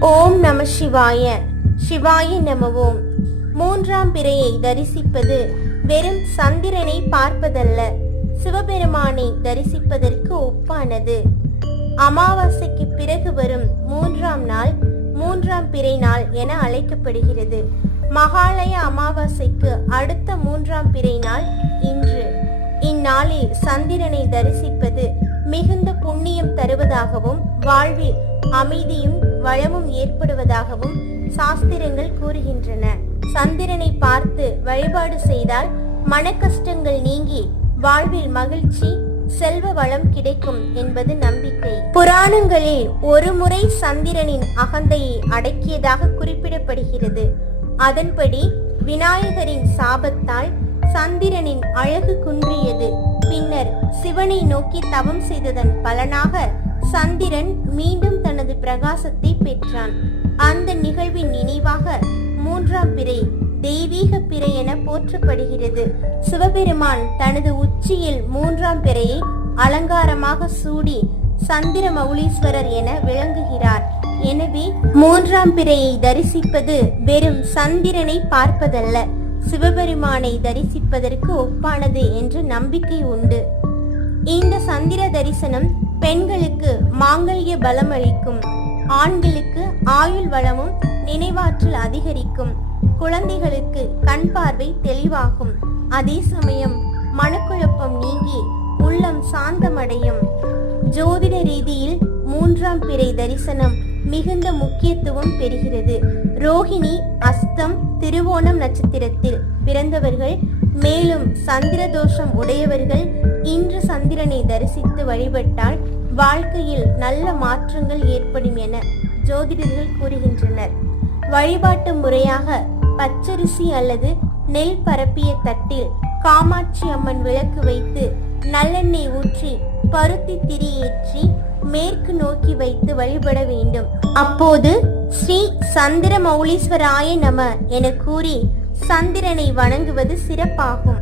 ஓம் நம சிவாய. சிவாய நம ஓம் மூன்றாம் பிறையை தரிசிப்பது வெறும் சந்திரனை பார்ப்பதல்ல சிவபெருமானை தரிசிப்பதற்கு ஒப்பானது. அமாவாசைக்கு பிறகு வரும் மூன்றாம் நாள் மூன்றாம் பிறை நாள் என அழைக்கப்படுகிறது. மகாலய அமாவாசைக்கு அடுத்த மூன்றாம் பிறை நாள் இன்று. இந்நாளில் சந்திரனை தரிசிப்பது மிகுந்த புண்ணியம் தருவதாகவும் வாழ்வில் அமைதியும் வளமும் ஏற்படுவதாகவும் சாஸ்திரங்கள் கூறுகின்றன. சந்திரனை பார்த்து வழிபாடு செய்தால் மனக்கஷ்டங்கள் நீங்கி வாழ்வில் மகிழ்ச்சி செல்வ வளம் கிடைக்கும் என்பது நம்பிக்கை. புராணங்களில் ஒரு முறை சந்திரனின் அகந்தையை அடக்கியதாக குறிப்பிடப்படுகிறது. அதன்படி விநாயகரின் சாபத்தால் சந்திரனின் அழகு குன்றியது. பின்னர் சிவனை நோக்கி தவம் செய்ததன் பலனாக சந்திரன் மீண்டும் பிரகாசத்தை பெற்றான் அந்த நிகழ்வின் நினைவாக மூன்றாம் பிறை தெய்வீக பிறை என போற்றப்படுகிறது. சிவபெருமான் தனது உச்சியில் மூன்றாம் பிறையை அலங்காரமாக சூடி சந்திர மௌலீஸ்வரர் என விளங்குகிறார். எனவே மூன்றாம் பிறையை தரிசிப்பது வெறும் சந்திரனை பார்ப்பதல்ல சிவபெருமானை தரிசிப்பதற்கு ஒப்பானது என்று நம்பிக்கை உண்டு. இந்த சந்திர தரிசனம் பெண்களுக்கு மாங்கல்ய பலம் அளிக்கும் ஆண்களுக்கு ஆயுள் வளமும் நினைவாற்றல் அதிகரிக்கும். குழந்தைகளுக்கு கண் பார்வை தெளிவாகும். அதே சமயம் மனக்குழப்பம் நீங்கி உள்ளம் சாந்தமடையும். ஜோதிட ரீதியில் மூன்றாம் பிறை தரிசனம் மிகுந்த முக்கியத்துவம் பெறுகிறது. ரோஹிணி அஸ்தம் திருவோணம் நட்சத்திரத்தில் பிறந்தவர்கள் மேலும் சந்திர தோஷம் உடையவர்கள் இன்று சந்திரனை தரிசித்து வழிபட்டால் வாழ்க்கையில் நல்ல மாற்றங்கள் ஏற்படும் என ஜோதிடர்கள் கூறுகின்றனர். வழிபாட்டு முறையாக பச்சரிசி அல்லது நெல் பரப்பிய தட்டில் காமாட்சி அம்மன் விளக்கு வைத்து நல்லெண்ணெய் ஊற்றி பருத்தி திரி ஏற்றி மேற்கு நோக்கி வைத்து வழிபட வேண்டும். அப்போது ஸ்ரீ சந்திர மௌலீஸ்வராய நம என கூறி சந்திரனை வணங்குவது சிறப்பாகும்.